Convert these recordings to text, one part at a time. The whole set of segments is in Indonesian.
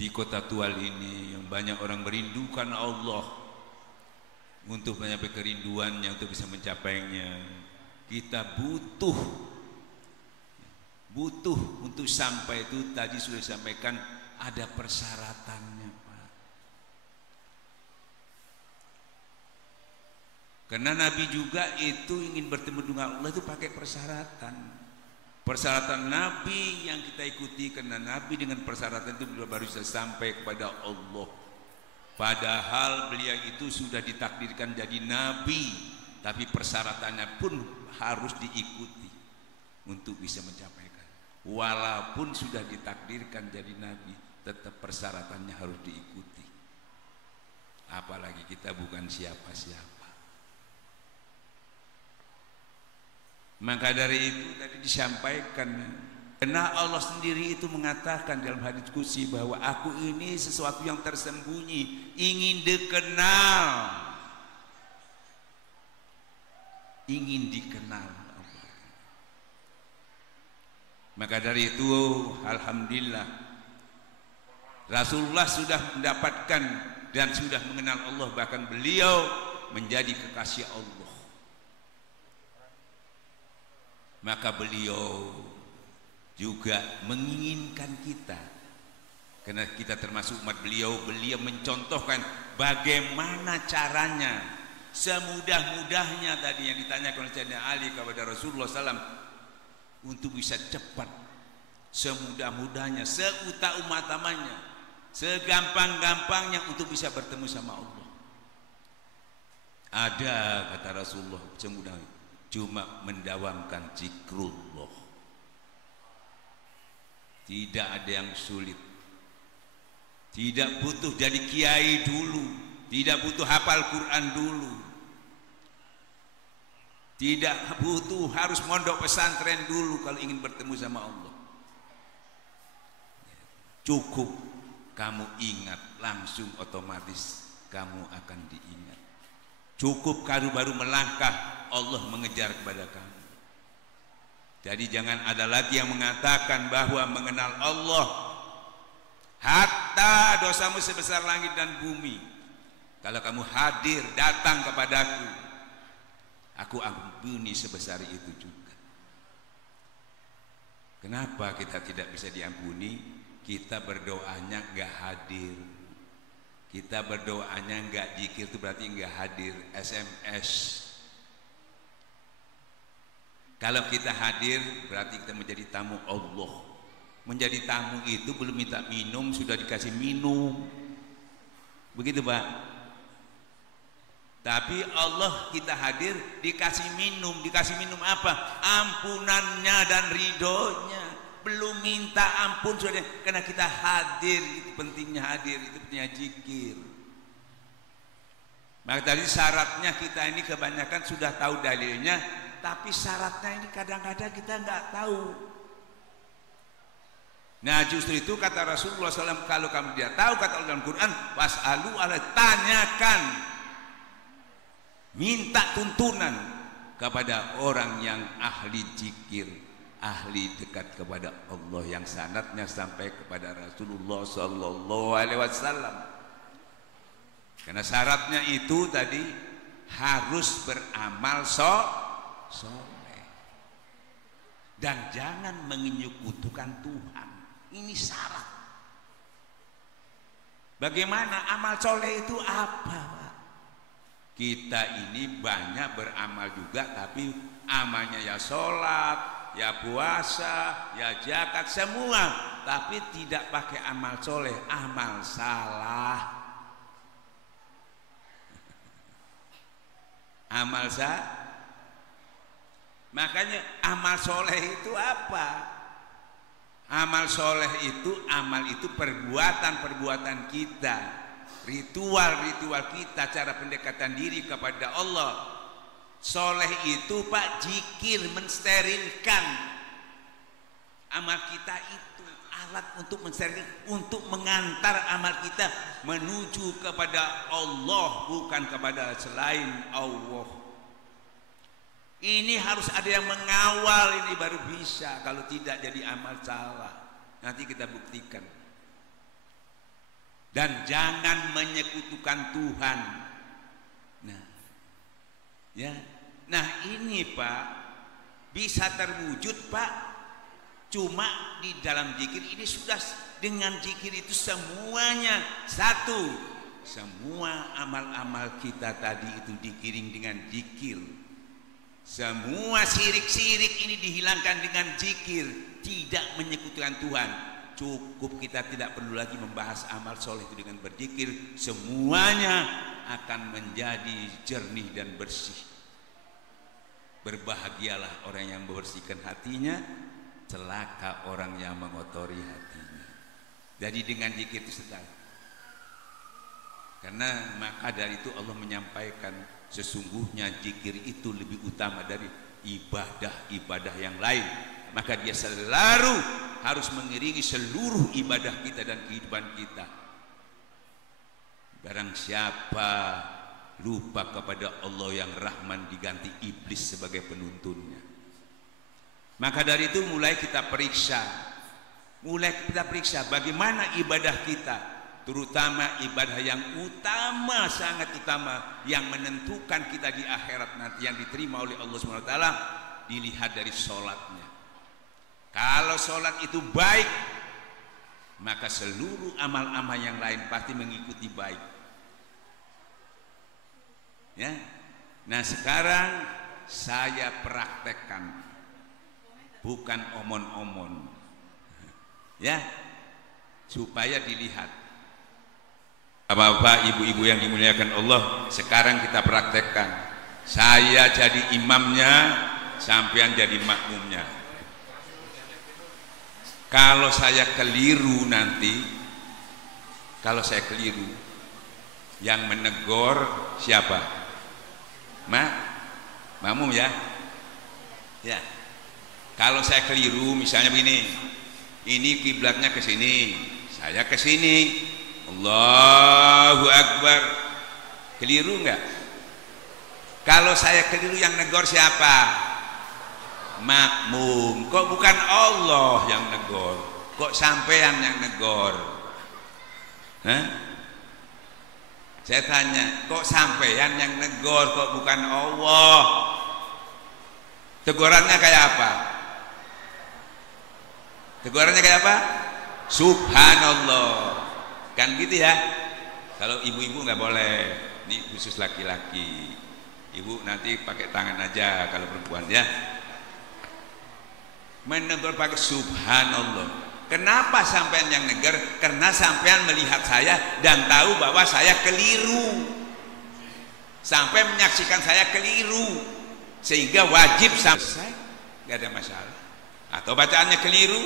di kota Tual ini yang banyak orang merindukan Allah untuk mencapai kerinduannya, untuk bisa mencapainya. Kita butuh untuk sampai itu, tadi sudah disampaikan ada persyaratannya, Pak. Karena Nabi juga itu ingin bertemu dengan Allah itu pakai persyaratan. Persyaratan Nabi yang kita ikuti, karena Nabi dengan persyaratan itu baru bisa sampai kepada Allah. Padahal beliau itu sudah ditakdirkan jadi Nabi, tapi persyaratannya pun harus diikuti untuk bisa mencapaikan. Walaupun sudah ditakdirkan jadi Nabi, tetap persyaratannya harus diikuti. Apalagi kita bukan siapa-siapa. Maka dari itu tadi disampaikan, karena Allah sendiri itu mengatakan dalam hadits qudsi bahwa aku ini sesuatu yang tersembunyi, ingin dikenal, ingin dikenal. Maka dari itu alhamdulillah Rasulullah sudah mendapatkan dan sudah mengenal Allah, bahkan beliau menjadi kekasih Allah. Maka beliau juga menginginkan kita, karena kita termasuk umat beliau, beliau mencontohkan bagaimana caranya semudah-mudahnya tadi yang ditanyakan oleh Sayyidina Ali kepada Rasulullah SAW, untuk bisa cepat, semudah-mudahnya, seutama-utamanya, segampang-gampangnya untuk bisa bertemu sama Allah. Ada, kata Rasulullah, semudah cuma mendawamkan zikrullah. Tidak ada yang sulit. Tidak butuh jadi kiai dulu, tidak butuh hafal Quran dulu, tidak butuh harus mondok pesantren dulu kalau ingin bertemu sama Allah. Cukup kamu ingat, langsung otomatis kamu akan diingat. Cukup kamu baru melangkah, Allah mengejar kepada kamu. Jadi jangan ada lagi yang mengatakan bahwa mengenal Allah, hatta dosamu sebesar langit dan bumi, kalau kamu hadir datang kepadaku, aku ampuni sebesar itu juga. Kenapa kita tidak bisa diampuni? Kita berdoanya enggak hadir, kita berdoanya enggak zikir, itu berarti enggak hadir. SMS. Kalau kita hadir berarti kita menjadi tamu Allah. Menjadi tamu itu belum minta minum sudah dikasih minum, begitu Pak. Tapi Allah kita hadir dikasih minum. Dikasih minum apa? Ampunannya dan ridhonya. Belum minta ampun sudah, karena kita hadir. Itu pentingnya hadir, itu pentingnya zikir. Maka tadi syaratnya kita ini kebanyakan sudah tahu dalilnya, tapi syaratnya ini kadang-kadang kita nggak tahu. Nah justru itu kata Rasulullah SAW, kalau kamu tidak tahu kata Allah dalam Quran, was'alu ala, tanyakan, minta tuntunan kepada orang yang ahli zikir, ahli dekat kepada Allah, yang sanadnya sampai kepada Rasulullah SAW. Karena syaratnya itu tadi harus beramal soleh dan jangan menyekutukan Tuhan. Ini syarat. Bagaimana amal soleh itu apa, Pak? Kita ini banyak beramal juga, tapi amalnya ya sholat, ya puasa, ya zakat, semua, tapi tidak pakai amal soleh, amal salah. Amal salah. Makanya amal soleh itu apa? Amal soleh itu, amal itu perbuatan-perbuatan kita, ritual-ritual kita, cara pendekatan diri kepada Allah. Soleh itu Pak, zikir, mensterilkan. Amal kita itu alat untuk mensterilkan, untuk mengantar amal kita menuju kepada Allah, bukan kepada selain Allah. Ini harus ada yang mengawal, ini baru bisa. Kalau tidak jadi amal salah. Nanti kita buktikan. dan jangan menyekutukan Tuhan. Nah, ya, nah ini Pak bisa terwujud Pak, cuma di dalam zikir ini sudah, dengan zikir itu semuanya satu, semua amal-amal kita tadi itu dikiring dengan zikir, semua sirik-sirik ini dihilangkan dengan zikir, tidak menyekutukan Tuhan. Cukup, kita tidak perlu lagi membahas amal soleh itu, dengan berzikir semuanya akan menjadi jernih dan bersih. Berbahagialah orang yang membersihkan hatinya, celaka orang yang mengotori hatinya. Jadi dengan zikir itu sedang. Karena maka dari itu Allah menyampaikan sesungguhnya zikir itu lebih utama dari ibadah-ibadah yang lain. Maka dia selalu harus mengiringi seluruh ibadah kita dan kehidupan kita. Barang siapa lupa kepada Allah yang Rahman diganti iblis sebagai penuntunnya. Maka dari itu mulai kita periksa bagaimana ibadah kita, terutama ibadah yang utama, sangat utama, yang menentukan kita di akhirat nanti, yang diterima oleh Allah SWT, dilihat dari sholatnya. Kalau sholat itu baik, maka seluruh amal-amal yang lain pasti mengikuti baik. Ya. Nah sekarang saya praktekkan, bukan omon-omon, ya, supaya dilihat. Bapak, ibu-ibu yang dimuliakan Allah, sekarang kita praktekkan. Saya jadi imamnya, sampean jadi makmumnya. Kalau saya keliru nanti, kalau saya keliru, yang menegur siapa? Makmum ya. Ya. Kalau saya keliru, misalnya begini, ini kiblatnya ke sini, saya ke sini, Allahu Akbar, keliru enggak? Kalau saya keliru, yang negor siapa? Makmum. Kok bukan Allah yang negor? Kok sampean yang negor? Hah? Saya tanya, kok sampean yang negor, kok bukan Allah? Tegurannya kayak apa? Tegurannya kayak apa? Subhanallah. Kan gitu ya. Kalau ibu-ibu nggak boleh, ini khusus laki-laki. Ibu nanti pakai tangan aja kalau perempuan ya. Menegur pakai subhanallah. Kenapa sampean yang negur? Karena sampean melihat saya dan tahu bahwa saya keliru, sampai menyaksikan saya keliru, sehingga wajib selesai, nggak ada masalah. Atau bacaannya keliru,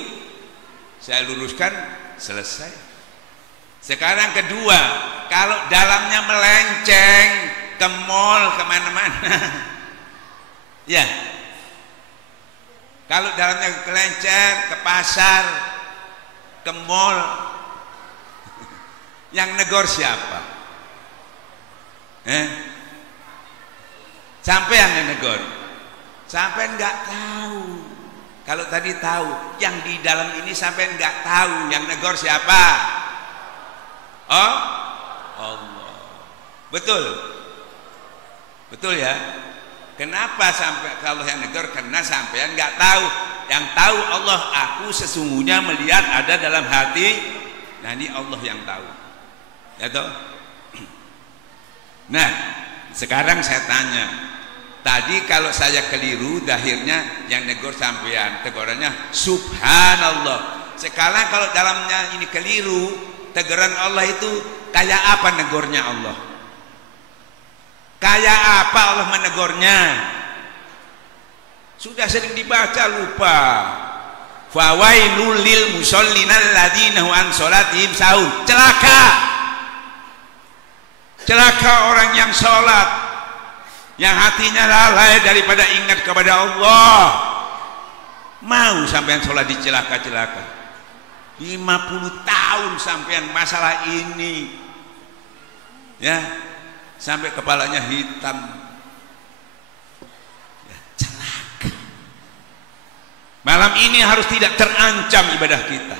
saya luruskan, selesai. Sekarang kedua, kalau dalamnya melenceng ke mall, kemana-mana, ya. Kalau dalamnya kelencer, ke pasar, ke mall, yang negor siapa? Sampean yang negor. Sampean nggak tahu. Kalau tadi tahu, yang di dalam ini sampean nggak tahu. Yang negor siapa? Oh, Allah. Betul, betul ya. Kenapa sampai kalau yang negor? Karena sampean nggak tahu. Yang tahu Allah. Aku sesungguhnya melihat ada dalam hati. Nah ini Allah yang tahu. Ya toh. Nah sekarang saya tanya. Tadi kalau saya keliru, akhirnya yang negor sampean, tegurannya subhanallah. Sekarang kalau dalamnya ini keliru, teguran Allah itu kayak apa negornya Allah? Kayak apa Allah menegurnya? Sudah sering dibaca, lupa. Fawailul lil musallina alladzina hum an sholatihim sahun. Celaka. Celaka orang yang sholat, yang hatinya lalai daripada ingat kepada Allah. Mau sampean sholat dicelaka-celaka? 50 tahun sampean masalah ini, ya, sampai kepalanya hitam, ya, celaka. Malam ini harus tidak terancam ibadah kita,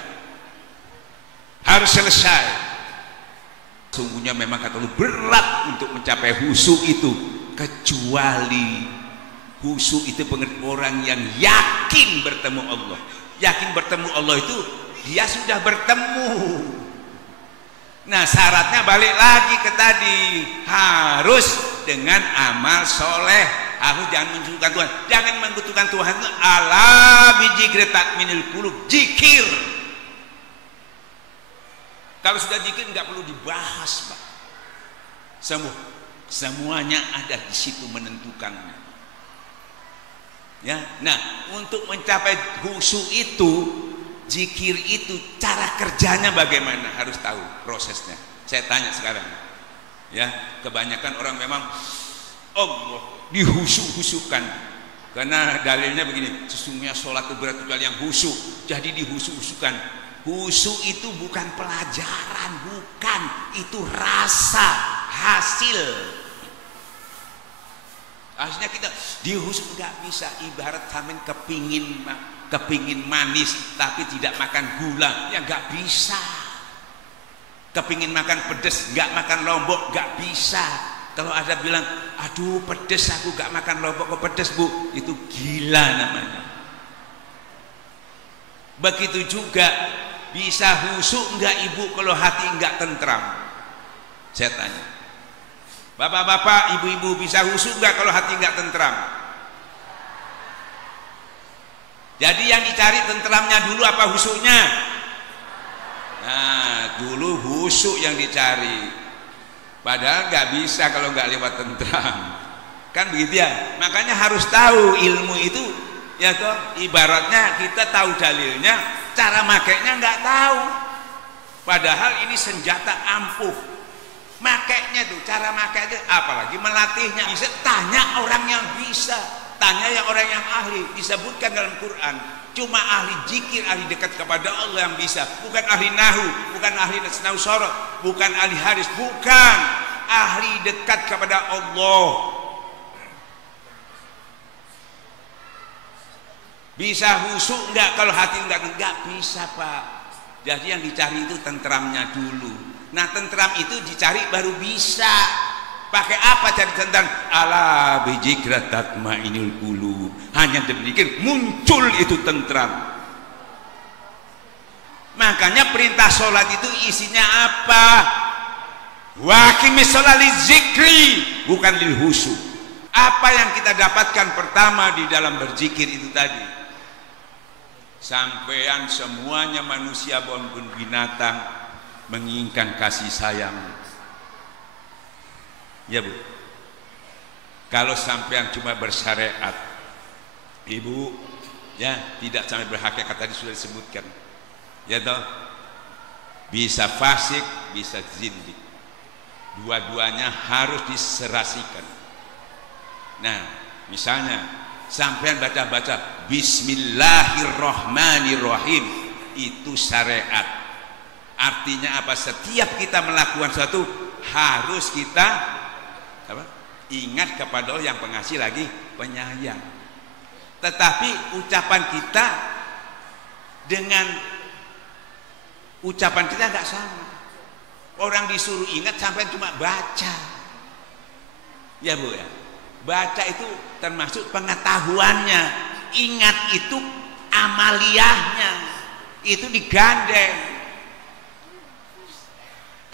harus selesai. sungguhnya memang terlalu berat untuk mencapai khusyuk itu, kecuali khusyuk itu pengertian orang yang yakin bertemu Allah. Yakin bertemu Allah itu dia sudah bertemu. Nah, syaratnya balik lagi ke tadi, harus dengan amal soleh, harus jangan menunjukkan Tuhan, jangan membutuhkan Tuhan. Ala bijikri tatminil qulub, zikir. Kalau sudah zikir nggak perlu dibahas, Pak. Semuanya ada di situ menentukannya. Ya, nah untuk mencapai khusyuk itu, zikir itu cara kerjanya bagaimana, harus tahu prosesnya. Saya tanya sekarang, ya kebanyakan orang memang Allah dihusyuk-husyukan, karena dalilnya begini, sesungguhnya sholat itu berat sekali yang khusyuk, jadi dihusyuk-husyukan. Khusyuk itu bukan pelajaran, bukan, itu rasa, hasil. Akhirnya kita dihusyuk nggak bisa, ibarat samin kepingin manis tapi tidak makan gula, ya nggak bisa. Kepingin makan pedes nggak makan lombok, nggak bisa. Kalau ada bilang, aduh pedes aku nggak makan lombok kok pedes bu, itu gila namanya. Begitu juga bisa khusyuk nggak ibu kalau hati nggak tentram? Saya tanya, bapak-bapak, ibu-ibu bisa khusyuk nggak kalau hati nggak tentram? Jadi yang dicari tentramnya dulu apa khusyuknya? Nah, dulu khusyuk yang dicari. Padahal nggak bisa kalau nggak lewat tentram. Kan begitu ya? Makanya harus tahu ilmu itu, ya toh. Ibaratnya kita tahu dalilnya, cara makainya nggak tahu. Padahal ini senjata ampuh. Makainya tuh, cara makainya, apalagi melatihnya. Bisa tanya orang yang bisa. Tanya yang orang yang ahli, disebutkan dalam Quran. Cuma ahli zikir, ahli dekat kepada Allah yang bisa, bukan ahli nahu, bukan ahli nahu sorot, bukan ahli hadis, bukan ahli dekat kepada Allah. Bisa khusyuk enggak kalau hati enggak bisa, Pak. Jadi yang dicari itu tentramnya dulu. Nah, tentram itu dicari baru bisa. Pakai apa cari tentram? Ala bijikra tatmainul qulub. Hanya demikian muncul itu tentram. Makanya perintah sholat itu isinya apa? Wa aqimis sholat lizikri, bukan lil khusyuk. Apa yang kita dapatkan pertama di dalam berzikir itu tadi? Sampean semuanya manusia maupun binatang menginginkan kasih sayang. Ya bu, kalau sampean cuma bersyariat, ibu, ya tidak sampai berhakikat, tadi sudah disebutkan, ya toh, bisa fasik, bisa zindik, dua-duanya harus diserasikan. Nah, misalnya sampean baca-baca Bismillahirrahmanirrahim, itu syariat. Artinya apa? Setiap kita melakukan sesuatu harus kita ingat kepada Allah yang pengasih lagi penyayang. Tetapi ucapan kita dengan ucapan kita nggak sama. Orang disuruh ingat sampai cuma baca, ya bu ya. Baca itu termasuk pengetahuannya, ingat itu amaliyahnya, itu digandeng.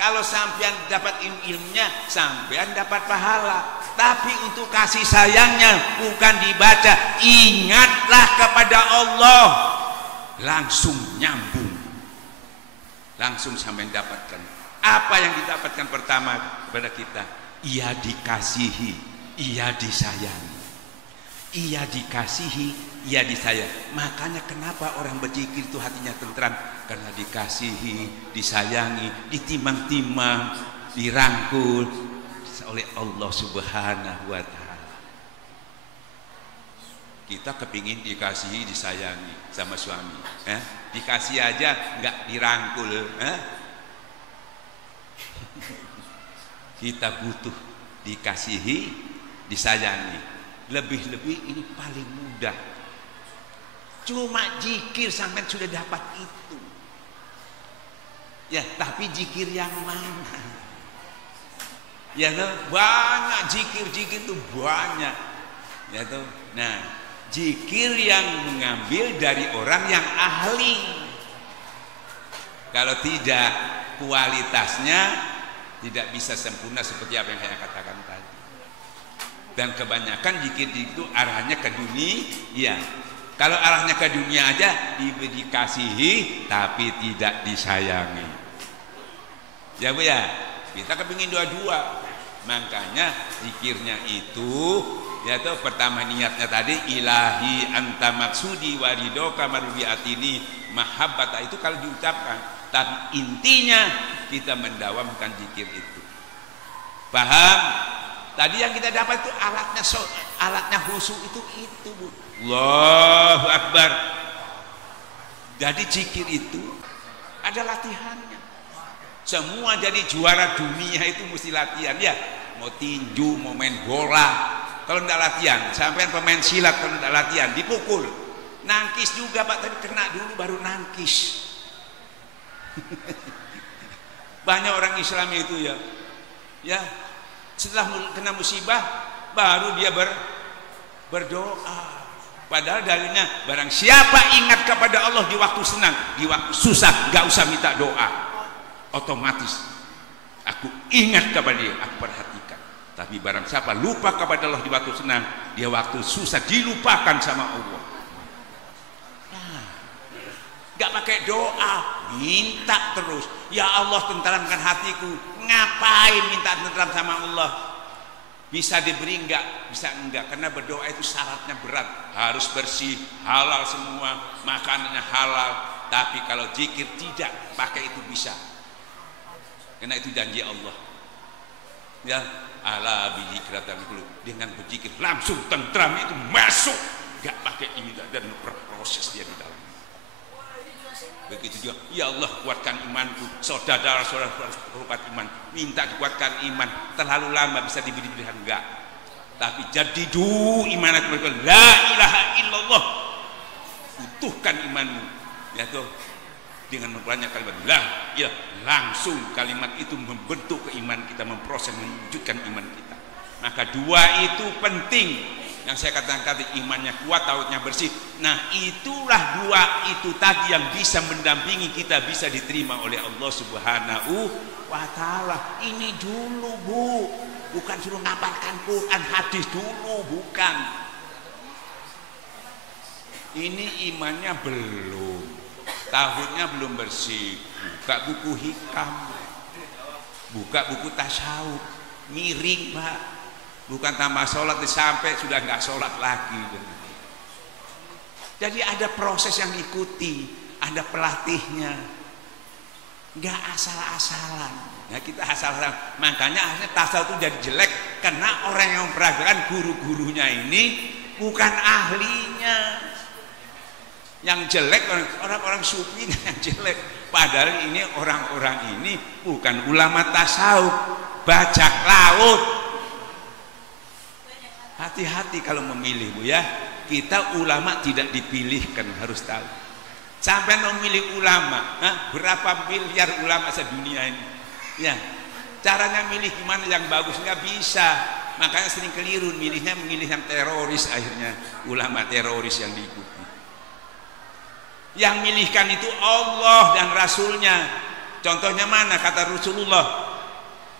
Kalau sampean dapat ilmunya, sampean dapat pahala. Tapi untuk kasih sayangnya bukan dibaca, ingatlah kepada Allah, langsung nyambung, langsung sampean dapatkan. Apa yang didapatkan pertama kepada kita? Ia dikasihi, ia disayangi. Ia dikasihi, ia disayang. Makanya kenapa orang berzikir itu hatinya tentram? Karena dikasihi, disayangi, ditimang-timang, dirangkul oleh Allah Subhanahu wa ta'ala. Kita kepingin dikasihi, disayangi sama suami, dikasih aja nggak dirangkul, kita butuh dikasihi, disayangi. Lebih-lebih ini paling mudah. Cuma zikir sampai sudah dapat itu. Ya, tapi zikir yang mana? Ya tuh, banyak zikir-zikir tuh banyak. Ya tuh. Nah, zikir yang mengambil dari orang yang ahli. Kalau tidak, kualitasnya tidak bisa sempurna seperti apa yang saya katakan tadi. Dan kebanyakan zikir itu arahnya ke dunia. Ya, kalau arahnya ke dunia aja dikasihi tapi tidak disayangi. Ya Bu ya, kita kepingin dua-dua. Makanya zikirnya itu, yaitu pertama niatnya tadi ilahi anta maksudi waridoka marubiatini mahabbata, itu kalau diucapkan. Tapi intinya kita mendawamkan zikir itu. Paham? Tadi yang kita dapat itu alatnya khusyuk itu Bu. Allahu Akbar. Jadi zikir itu ada latihannya. Semua jadi juara dunia itu mesti latihan ya. Mau tinju, mau main bola, kalau tidak latihan, sampai pemain silat kalau tidak latihan dipukul. Nangkis juga Pak, tapi kena dulu baru nangkis. Banyak orang Islam itu ya setelah kena musibah baru dia berdoa. Padahal dalilnya barang siapa ingat kepada Allah di waktu senang, di waktu susah gak usah minta doa, otomatis aku ingat kepada dia, aku perhatikan. Tapi barang siapa lupa kepada Allah di waktu senang, dia waktu susah dilupakan sama Allah. Nah, gak pakai doa, minta terus. Ya Allah tentramkan hatiku. Ngapain minta tentram sama Allah? Bisa diberi enggak? Bisa enggak? Karena berdoa itu syaratnya berat, harus bersih, halal semua, makanannya halal. Tapi kalau zikir tidak pakai itu bisa. Karena itu janji Allah. Ya, ala bizikratan qulub, dengan berzikir langsung tentram itu masuk, enggak pakai ini dan berproses dia di dalam. Begitu juga, ya Allah kuatkan imanku, saudara-saudara berupat iman, minta dikuatkan iman. Terlalu lama bisa diberi pilihan enggak, tapi jadi dulu iman aku, la ilaha illallah, utuhkan imanmu, ya tuh, dengan memperbanyak kalimat la, ya langsung kalimat itu membentuk keimanan kita, memproses, mewujudkan iman kita. Maka dua itu penting. Yang saya katakan tadi, imannya kuat, tauhidnya bersih. Nah itulah dua itu tadi yang bisa mendampingi kita, bisa diterima oleh Allah Subhanahu wa Ta'ala. Ini dulu Bu, bukan suruh ngapalkan Quran hadis dulu, bukan. Ini imannya belum, tauhidnya belum bersih. Buka buku hikam, buka buku tasawuf, miring Pak. Bukan tambah sholat sampai sudah nggak sholat lagi. Jadi ada proses yang diikuti, ada pelatihnya, nggak asal-asalan. Ya kita asal-asalan. Makanya akhirnya tasawuf itu jadi jelek karena orang yang mempraktikkan guru-gurunya ini bukan ahlinya. Yang jelek orang-orang sufi yang jelek. Padahal ini orang-orang ini bukan ulama tasawuf, bajak laut. Hati-hati kalau memilih Bu ya. Kita ulama tidak dipilihkan, harus tahu. Sampai memilih ulama, berapa miliar ulama sedunia ini? Ya, caranya milih gimana yang bagus nggak bisa. Makanya sering keliru milih yang teroris, akhirnya ulama teroris yang diikuti. Yang milihkan itu Allah dan Rasulnya. Contohnya mana? Kata Rasulullah,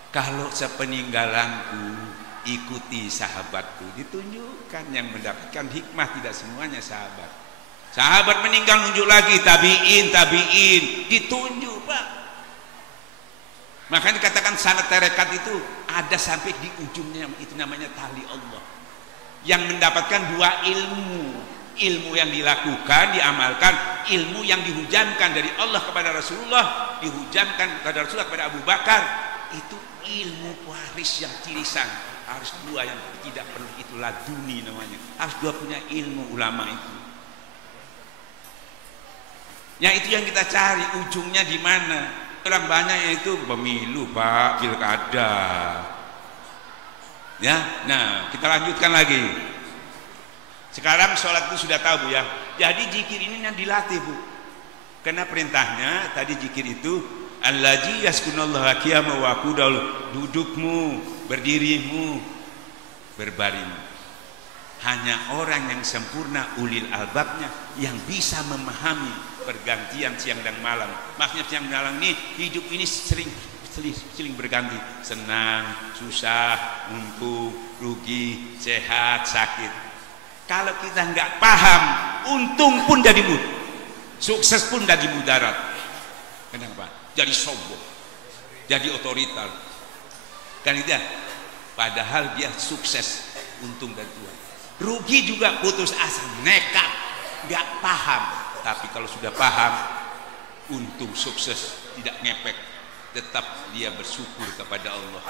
kalau sepeninggalanku ikuti sahabatku, ditunjukkan yang mendapatkan hikmah. Tidak semuanya sahabat. Sahabat meninggal nunjuk lagi, tabiin, ditunjuk Pak. Makanya dikatakan sanad tarekat itu ada sampai di ujungnya, itu namanya tali Allah. Yang mendapatkan dua ilmu yang dilakukan, diamalkan, ilmu yang dihujankan dari Allah kepada Rasulullah, dihujankan kepada Rasulullah kepada Abu Bakar, itu ilmu waris yang tirisan. Harus dua, yang tidak perlu itu laduni namanya. Harus dua punya ilmu ulama itu. Ya itu yang kita cari, ujungnya di mana? Orang banyak yang itu pemilu Pak, pilkada. Ya, nah kita lanjutkan lagi. Sekarang sholat itu sudah tahu Bu ya. Jadi zikir ini yang dilatih Bu. Karena perintahnya tadi zikir itu allazi yaskunallaha qiyama wa qu'udan, dudukmu, berdirimu, berbaring. Hanya orang yang sempurna ulil albabnya yang bisa memahami pergantian siang dan malam. Maksudnya siang dan malam ini, hidup ini sering berganti, senang, susah, untung, rugi, sehat, sakit. Kalau kita nggak paham, untung pun jadi mud, sukses pun jadi mudarat. Kenapa? Jadi sombong, jadi otoriter. Kan itu ya? Padahal dia sukses, untung dan Tuhan. Rugi juga, putus asa, nekat, nggak paham. Tapi kalau sudah paham, untung, sukses, tidak ngepek, tetap dia bersyukur kepada Allah.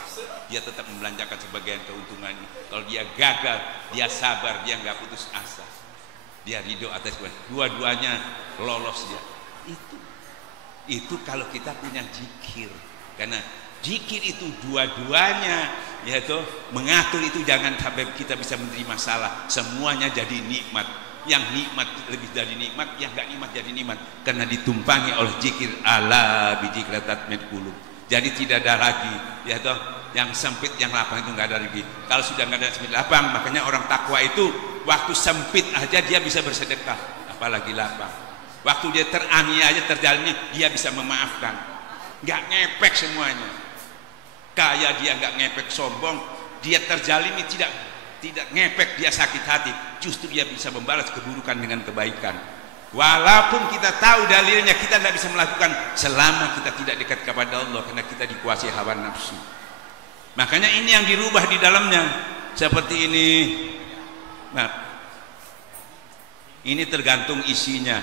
Dia tetap membelanjakan sebagian keuntungannya. Kalau dia gagal, dia sabar, dia nggak putus asa, dia ridho atas Tuhan. Dua-duanya lolos dia. Itu kalau kita punya zikir. Karena zikir itu dua-duanya, yaitu mengatur itu jangan sampai kita bisa menerima masalah. Semuanya jadi nikmat. Yang nikmat lebih dari nikmat, yang gak nikmat jadi nikmat, karena ditumpangi oleh zikir. Ala bizikri tatma'innul qulub. Jadi tidak ada lagi, ya toh, yang sempit, yang lapang itu nggak ada lagi. Kalau sudah nggak ada sempit lapang, makanya orang takwa itu waktu sempit aja dia bisa bersedekah, apalagi lapang. Waktu dia teraniaya, terjalani, dia bisa memaafkan, nggak ngepek semuanya. Kaya dia nggak ngepek, sombong, dia terjalani tidak ngepek, dia sakit hati, justru dia bisa membalas keburukan dengan kebaikan. Walaupun kita tahu dalilnya, kita tidak bisa melakukan selama kita tidak dekat kepada Allah, karena kita dikuasai hawa nafsu. Makanya ini yang dirubah di dalamnya seperti ini. Nah, ini tergantung isinya.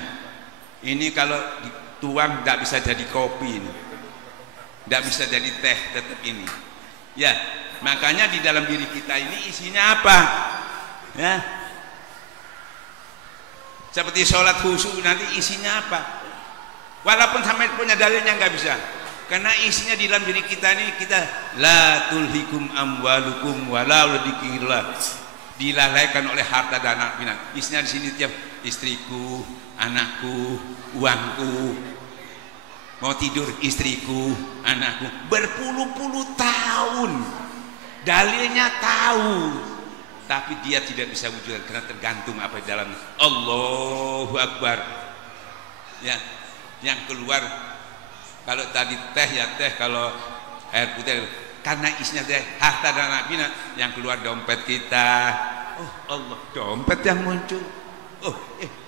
Ini kalau dituang tidak bisa jadi kopi, ini tidak bisa jadi teh, tetap ini. Ya, makanya di dalam diri kita ini isinya apa? Ya, seperti sholat khusyuk nanti isinya apa? Walaupun sampai punya dalilnya nggak bisa, karena isinya di dalam diri kita ini, kita la tulhikum amwalukum wala dzikrillah, dilalaikan oleh harta dan anak pinak. Isinya di sini tiap istriku, anakku, uangku, mau tidur istriku, anakku, berpuluh-puluh tahun dalilnya tahu, tapi dia tidak bisa wujudkan karena tergantung apa di dalam. Allahu Akbar. Ya, yang keluar kalau tadi teh ya teh, kalau air putih karena isinya teh harta dan anak pinak, yang keluar dompet kita. Oh Allah, dompet yang muncul. Oh,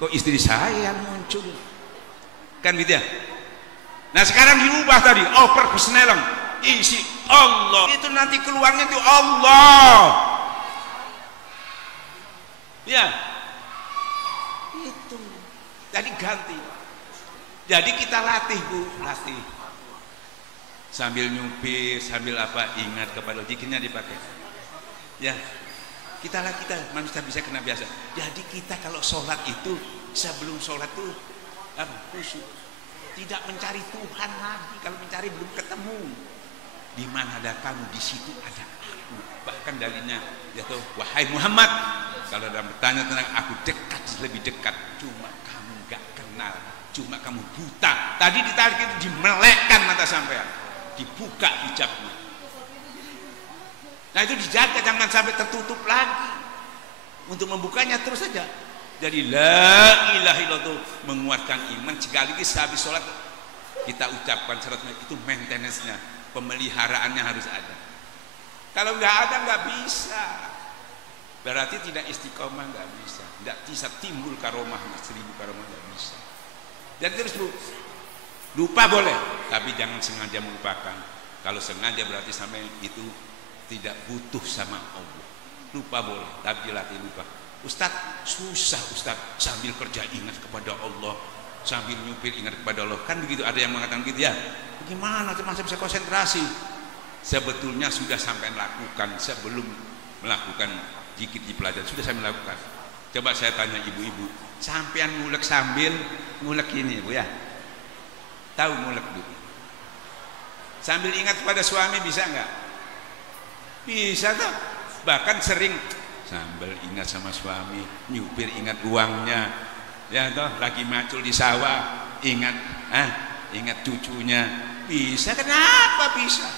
kok istri saya yang muncul? Kan gitu ya. Nah sekarang dirubah tadi, oh personelang isi Allah, itu nanti keluarnya itu Allah. Ya, itu. Jadi ganti. Jadi kita latih Bu, latih. Sambil nyupir, sambil apa, ingat kepada zikirnya dipakai. Ya, kita manusia bisa kena biasa. Jadi kita kalau sholat itu, sebelum sholat itu khusyuk. Tidak mencari Tuhan lagi. Kalau mencari belum ketemu. Di mana ada kamu, di situ ada aku. Bahkan dalilnya, yaitu wahai Muhammad, kalau ada bertanya tentang aku, dekat, lebih dekat. Cuma kamu gak kenal, cuma kamu buta. Tadi ditarik itu, dimelekkan mata sampean, dibuka hijabnya. Nah itu dijaga, jangan sampai tertutup lagi. Untuk membukanya terus saja. Jadi la ilaha illallah, menguatkan iman. Sekaligus habis sholat kita ucapkan syaratnya, itu maintenance-nya, pemeliharaannya harus ada. Kalau nggak ada nggak bisa, berarti tidak istiqomah, nggak bisa, tidak bisa timbul karomah, 1000 karomah nggak bisa. Dan terus Bu, lupa boleh, tapi jangan sengaja melupakan. Kalau sengaja berarti sampai itu tidak butuh sama Allah. Lupa boleh, tapi dilatih lupa. Ustadz susah Ustadz, sambil kerja ingat kepada Allah, sambil nyupir ingat kepada Allah, kan begitu. Ada yang mengatakan gitu ya, bagaimana masa bisa konsentrasi? Sebetulnya sudah sampai lakukan sebelum melakukan zikir di pelajaran, sudah saya melakukan. Coba saya tanya ibu-ibu, sampean ngulek sambil ngulek ini Bu ya, tahu ngulek Bu? Sambil ingat kepada suami bisa nggak? Bisa tuh, bahkan sering sambil ingat sama suami, nyupir ingat uangnya, ya toh, lagi macul di sawah ingat, ingat cucunya. Bisa, kenapa bisa?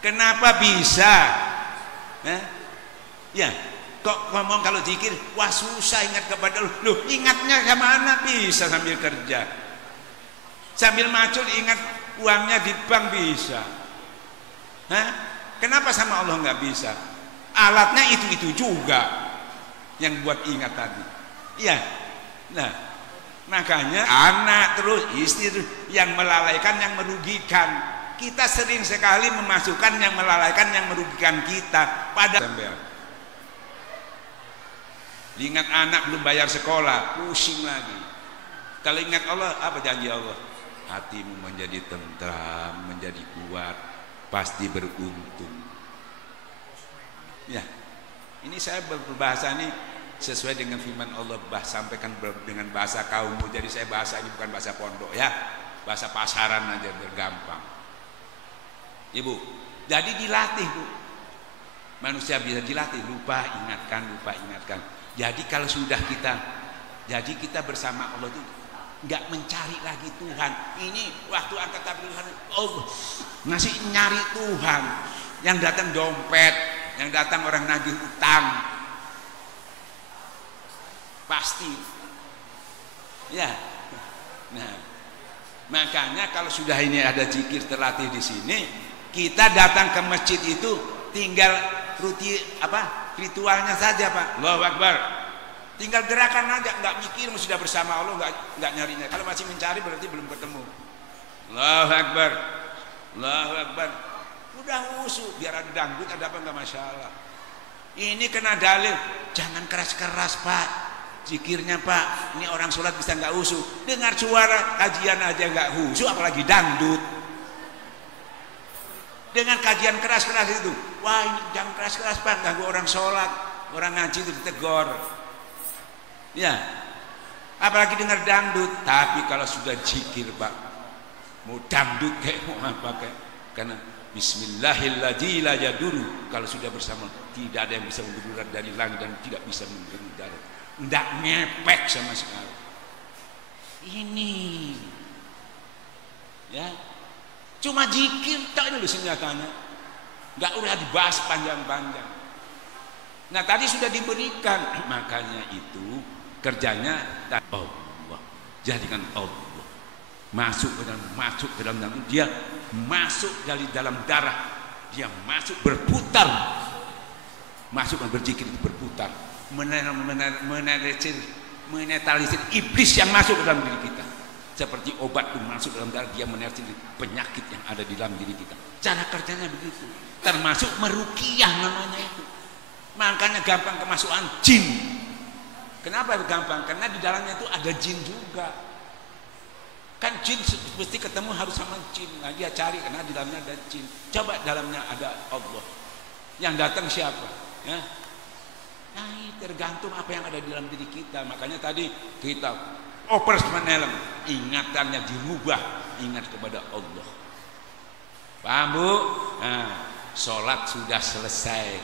Kenapa bisa? Ya, kok ngomong kalau zikir, wah susah ingat kepada Allah. Loh, ingatnya kemana? Bisa sambil kerja, sambil macul ingat uangnya di bank bisa. Kenapa sama Allah nggak bisa? Alatnya itu juga yang buat ingat tadi. Iya. Nah, makanya anak terus istri terus yang melalaikan, yang merugikan. Kita sering sekali memasukkan yang melalaikan, yang merugikan kita pada sambil. Ingat anak belum bayar sekolah, pusing lagi. Kalau ingat Allah, apa janji Allah? Hatimu menjadi tentram, menjadi kuat, pasti beruntung. Ya, ini saya berbahasa ini sesuai dengan firman Allah, sampaikan dengan bahasa kaummu. Jadi saya bahasa ini bukan bahasa pondok ya, bahasa pasaran aja biar gampang. Ibu, jadi dilatih Bu. Manusia bisa dilatih, lupa ingatkan, lupa ingatkan. Jadi kalau sudah kita, jadi kita bersama Allah itu nggak mencari lagi Tuhan. Ini waktu angkat takbir Allah masih nyari Tuhan. Yang datang dompet, yang datang orang nagih utang, pasti. Ya. Nah, makanya kalau sudah ini ada zikir terlatih di sini, kita datang ke masjid itu tinggal ritualnya saja Pak. Allahu Akbar. Tinggal gerakan aja, nggak mikir sudah bersama Allah, nggak nyarinya. Kalau masih mencari berarti belum ketemu. Allahu Akbar. Allahu Akbar. Udah usul, biar ada dangdut ada apa nggak masalah. Ini kena dalil, jangan keras-keras Pak. Zikirnya Pak, ini orang sholat bisa nggak usul. Dengar suara kajian aja nggak usul, apalagi dangdut. Dengan kajian keras-keras itu, wah ini jangan keras-keras Pak, ganggu orang sholat, orang ngaji itu ditegur. Ya, apalagi dengar dangdut. Tapi kalau sudah zikir Pak, mau dangdut kayak mau apa kayak, karena Bismillahirrahmanirrahim la yaduru, kalau sudah bersama tidak ada yang bisa memberi dari langit dan tidak bisa memberi darat, tidak ngepek sama sekali. Ini, ya. Cuma zikir tak ini loh senjatanya, nggak udah dibahas panjang-panjang. Nah tadi sudah diberikan, makanya itu kerjanya Allah, jadikan Allah masuk ke dalam dia masuk dari dalam darah, dia masuk berputar, masuk dan berzikir itu berputar, menetralisir iblis yang masuk ke dalam diri kita. Seperti obat itu masuk dalam darah, dia menetralisir penyakit yang ada di dalam diri kita. Cara kerjanya begitu, termasuk meruqyah namanya itu. Makanya gampang kemasukan jin. Kenapa gampang? Karena di dalamnya itu ada jin juga. Kan jin mesti ketemu harus sama jin. Nah dia cari karena di dalamnya ada jin. Coba dalamnya ada Allah. Yang datang siapa? Ya. Nah tergantung apa yang ada di dalam diri kita. Makanya tadi kita opers menelem, ingatannya dirubah, ingat kepada Allah. Paham Bu? Nah, sholat sudah selesai,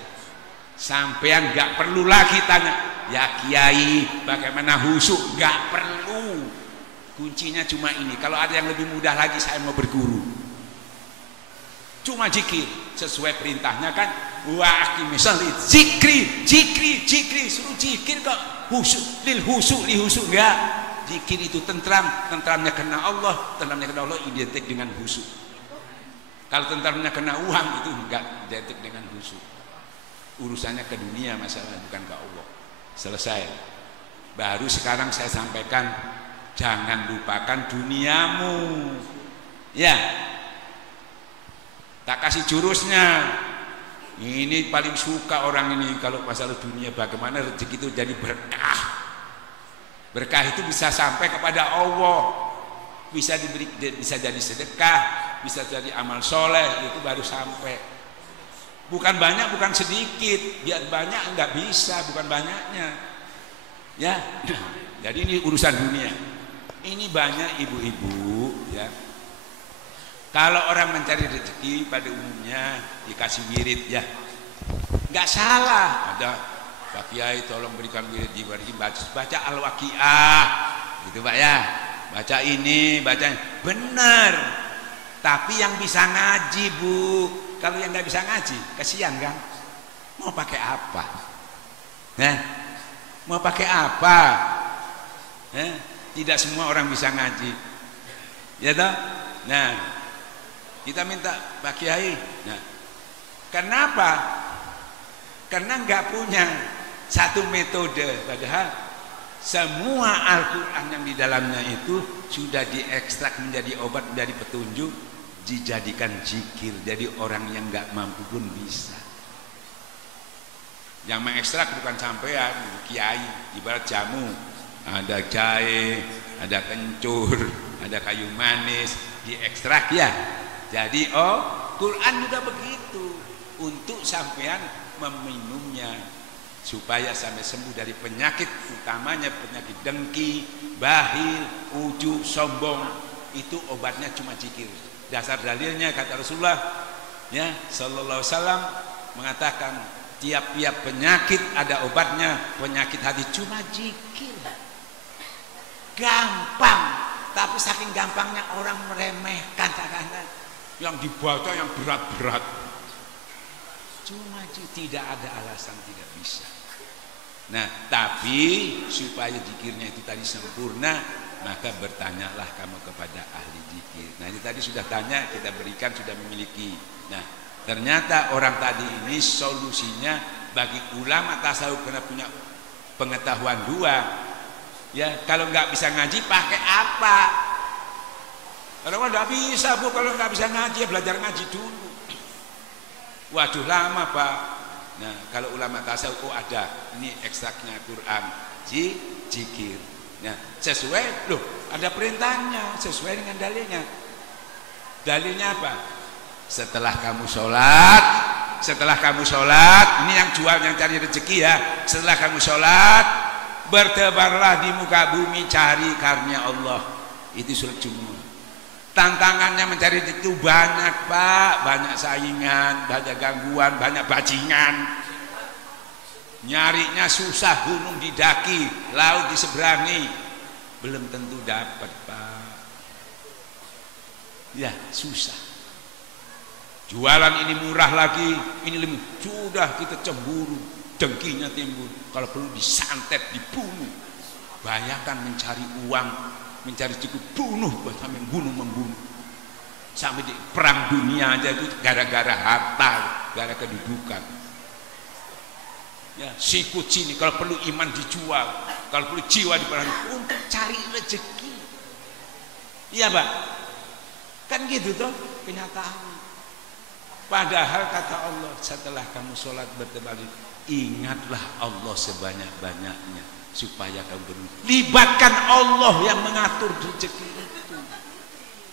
sampean nggak perlu lagi tanya, ya Kiai bagaimana khusyuk, nggak perlu. Kuncinya cuma ini. Kalau ada yang lebih mudah lagi, saya mau berguru. Cuma zikir sesuai perintahnya kan. Wa misalnya zikri, suruh zikir kok khusyuk, lil khusyuk enggak. Zikir itu tentramnya kena Allah, tentramnya kena Allah identik dengan khusyuk. Kalau tentramnya kena uang itu enggak identik dengan khusyuk. Urusannya ke dunia masalah, bukan ke Allah. Selesai. Baru sekarang saya sampaikan, jangan lupakan duniamu. Ya. Tak kasih jurusnya. Ini paling suka orang ini kalau masalah dunia, bagaimana rezeki itu jadi berkah. Berkah itu bisa sampai kepada Allah, bisa diberi, bisa jadi sedekah, bisa jadi amal soleh, itu baru sampai. Bukan banyak, bukan sedikit. Biar banyak enggak bisa, bukan banyaknya. Ya, jadi ini urusan dunia. Ini banyak ibu-ibu, ya. Kalau orang mencari rezeki pada umumnya dikasih wirid, ya, nggak salah. Ada Pak Kiai tolong berikan wirid, diberi baca Al-Waqiah gitu Pak ya. baca ini, baca ini. Benar. Tapi yang bisa ngaji, Bu. Kalau yang nggak bisa ngaji, kasihan kan? Mau pakai apa? Nah, mau pakai apa? Tidak semua orang bisa ngaji. Ya toh? Nah, kita minta Pak Kiai. Nah, kenapa? Karena nggak punya satu metode, padahal semua Al-Quran yang di dalamnya itu sudah diekstrak menjadi obat, menjadi petunjuk, dijadikan zikir. Jadi orang yang nggak mampu pun bisa. Yang mengekstrak bukan sampean, kiai, ibarat jamu, ada jahe, ada kencur, ada kayu manis, diekstrak ya. Jadi Quran juga begitu, untuk sampean meminumnya supaya sampai sembuh dari penyakit, utamanya penyakit dengki, bahil, ujub, sombong. Itu obatnya cuma zikir. Dasar dalilnya kata Rasulullah ya sallallahu alaihi wasallam mengatakan tiap-tiap penyakit ada obatnya. Penyakit hati cuma zikir. Gampang, tapi saking gampangnya orang meremehkan kata-kata yang dibaca yang berat-berat. Cuma tidak ada alasan tidak bisa. Nah, tapi supaya zikirnya itu tadi sempurna, maka bertanyalah kamu kepada ahli zikir. Nah, ini tadi sudah tanya, kita berikan, sudah memiliki. Nah, ternyata orang tadi ini solusinya bagi ulama tasawuf karena punya pengetahuan dua. Ya, kalau nggak bisa ngaji pakai apa? Kalau nggak bisa, Bu, kalau nggak bisa ngaji ya belajar ngaji dulu. Waduh, lama, Pak. Nah, kalau ulama tasawuf ada ini ekstraknya Quran, zikir. Nah, sesuai loh, ada perintahnya sesuai dengan dalilnya. Dalilnya apa? Setelah kamu sholat, ini yang jual, yang cari rezeki ya. Setelah kamu sholat, bertebarlah di muka bumi cari karunia Allah. Itu surat Jumu'ah. Tantangannya mencari itu banyak, Pak. Banyak saingan, banyak gangguan, banyak bajingan. Nyarinya susah, gunung didaki, laut diseberangi, belum tentu dapat, Pak. Ya, susah. Jualan ini murah lagi, ini lebih, sudah kita cemburu, dengkinya timbul. Kalau perlu disantet, dibunuh. Bayangkan mencari uang, mencari cukup, bunuh, sampai membunuh. Sampai di perang dunia aja itu gara-gara harta, gara-gara kedudukan. Ya, sikut sini, kalau perlu iman dijual, kalau perlu jiwa diperang untuk cari rezeki. Iya, Pak. Kan gitu toh kenyataannya. Padahal kata Allah, setelah kamu sholat berterbalik, ingatlah Allah sebanyak-banyaknya supaya kamu beruntung. Libatkan Allah yang mengatur rezeki itu.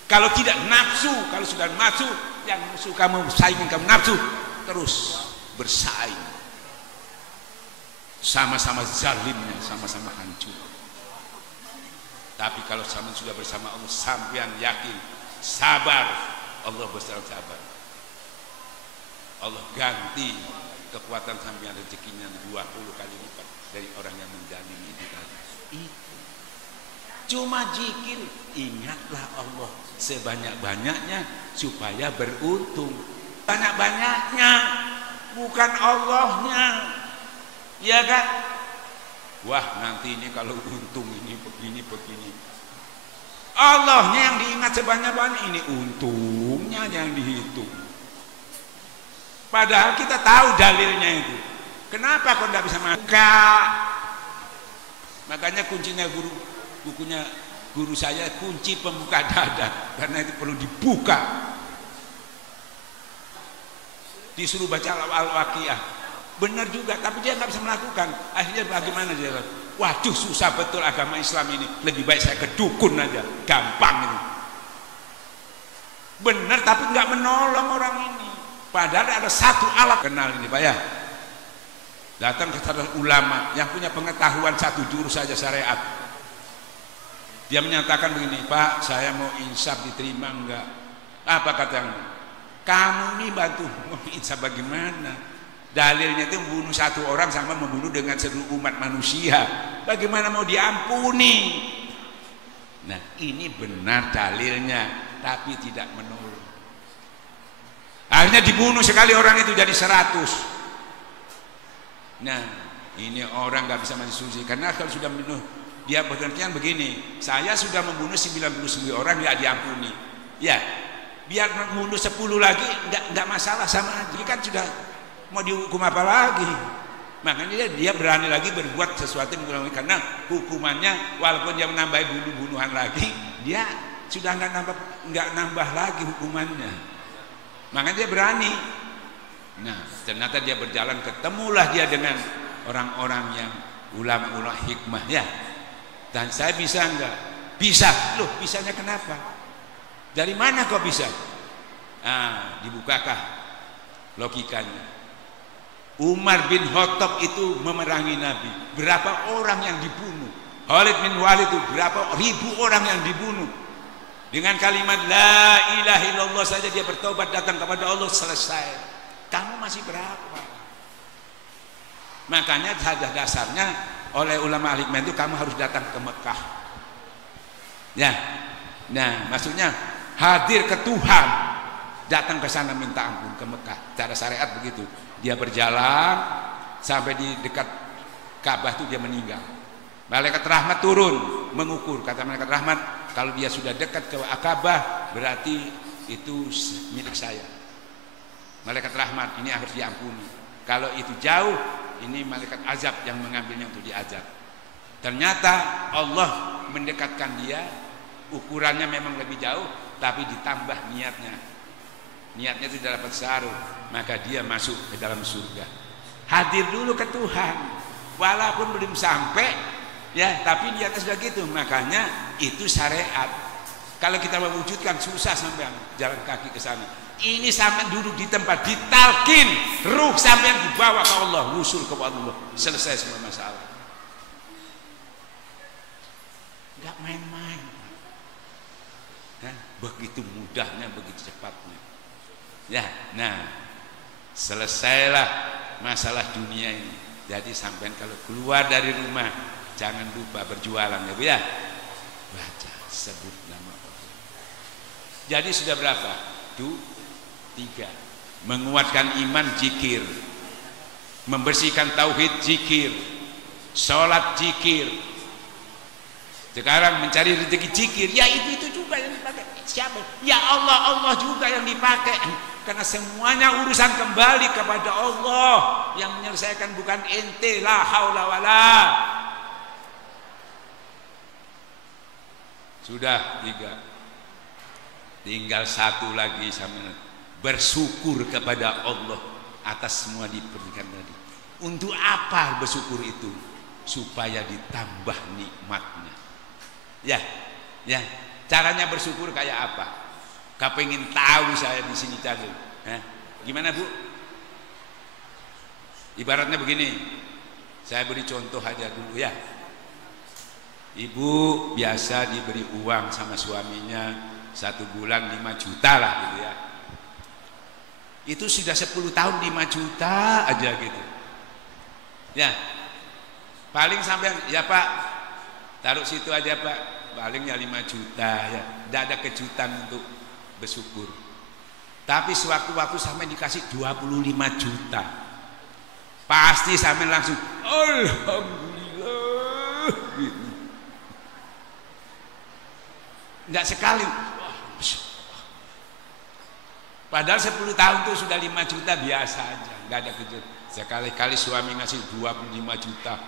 Kalau tidak nafsu, kalau sudah nafsu, yang musuh kamu saingin kamu nafsu, terus bersaing. Sama-sama zalimnya, sama-sama hancur. Tapi kalau sama sudah bersama Allah, sampean yakin, sabar, Allah bersama sabar. Allah ganti kekuatan sampean, rezekinya 20 kali lipat dari orang yang menzalimi itu tadi. Itu cuma zikir, ingatlah Allah sebanyak-banyaknya supaya beruntung. Banyak-banyaknya, bukan Allahnya. Ya kan? Wah, nanti ini kalau untung ini begini. Allahnya yang diingat sebanyak-banyak, ini untungnya yang dihitung. Padahal kita tahu dalilnya itu. Kenapa kok tidak bisa buka? Makanya kuncinya bukunya guru saya, kunci pembuka dada, karena itu perlu dibuka. Disuruh baca Al-Waqiah. Benar juga, tapi dia nggak bisa melakukan. Akhirnya bagaimana dia? Waduh, susah betul agama Islam ini. Lebih baik saya ke dukun aja, gampang ini. Benar, tapi nggak menolong orang ini. Padahal ada satu alat kenal ini, Pak ya. Datang ke ulama yang punya pengetahuan satu jurus saja syariat. Dia menyatakan begini, Pak, saya mau insaf, diterima enggak? Apa katanya? Kamu ini bantu mau insaf bagaimana? Dalilnya itu membunuh satu orang sama membunuh dengan seluruh umat manusia. Bagaimana mau diampuni? Nah, ini benar dalilnya, tapi tidak menolong. Akhirnya dibunuh sekali orang itu jadi 100. Nah, ini orang nggak bisa mati suri karena kalau sudah membunuh, dia berarti begini, saya sudah membunuh 99 orang tidak diampuni. Ya, biar membunuh 10 lagi nggak masalah sama dia kan sudah mau dihukum apa lagi. Makanya dia berani lagi berbuat sesuatu yang mengulangi karena hukumannya walaupun dia menambah bunuh-bunuhan lagi, dia sudah nggak nambah lagi hukumannya. Makanya dia berani. Nah, ternyata dia berjalan, ketemulah dia dengan orang-orang yang ulama-ulama hikmah ya. Dan saya bisa enggak? Bisa. Loh, bisanya kenapa? Dari mana kok bisa? Ah, dibukakah logikanya? Umar bin Khattab itu memerangi Nabi. Berapa orang yang dibunuh? Khalid bin Walid itu berapa ribu orang yang dibunuh. Dengan kalimat la ilaha illallah saja dia bertobat datang kepada Allah, selesai. Kamu masih berapa? Makanya dasarnya oleh ulama hikmah itu kamu harus datang ke Mekah. Ya. Nah, maksudnya hadir ke Tuhan, datang ke sana minta ampun ke Mekah. Cara syariat begitu. Dia berjalan sampai di dekat Ka'bah itu dia meninggal. Malaikat rahmat turun mengukur, kata malaikat rahmat, kalau dia sudah dekat ke Ka'bah berarti itu milik saya. Malaikat rahmat ini harus diampuni. Kalau itu jauh, ini malaikat azab yang mengambilnya untuk diazab. Ternyata Allah mendekatkan dia, ukurannya memang lebih jauh, tapi ditambah niatnya. Niatnya itu dapat saruh, maka dia masuk ke dalam surga. Hadir dulu ke Tuhan, walaupun belum sampai, ya, tapi niatnya sudah gitu. Makanya itu syariat. Kalau kita mewujudkan susah sampai jalan kaki ke sana. Ini sampai duduk di tempat ditalkin, ruh sampai dibawa ke Allah, wusul ke Allah, selesai semua masalah. Enggak main-main. Nah, begitu mudahnya, begitu cepatnya. Ya, nah, selesailah masalah dunia ini. Jadi sampai kalau keluar dari rumah jangan lupa berjualan ya Bu ya. Baca, sebut nama Allah. Jadi sudah berapa? 3. Menguatkan iman, zikir. Membersihkan tauhid, zikir. Sholat, zikir. Sekarang mencari rezeki, zikir. Ya itu juga yang dipakai. Siapa? Ya Allah juga yang dipakai. Karena semuanya urusan kembali kepada Allah, yang menyelesaikan bukan ente. La haula wala. Sudah 3. Tinggal 1 lagi sama bersyukur kepada Allah atas semua diberikan tadi. Untuk apa bersyukur itu? Supaya ditambah nikmatnya. Ya. Caranya bersyukur kayak apa? Kepengin tahu saya di sini tadi. Gimana Bu? Ibaratnya begini. Saya beri contoh aja dulu ya. Ibu biasa diberi uang sama suaminya 1 bulan 5 juta lah gitu ya. Itu sudah 10 tahun 5 juta aja gitu. Ya. Paling sampai ya Pak, taruh situ aja Pak. Paling ya 5 juta ya. Tidak ada kejutan untuk bersyukur. Tapi sewaktu-waktu sampai dikasih 25 juta. Pasti sampai langsung alhamdulillah gitu. Enggak sekali. Padahal 10 tahun itu sudah 5 juta biasa aja, enggak ada kejutan. Sekali-kali suami ngasih 25 juta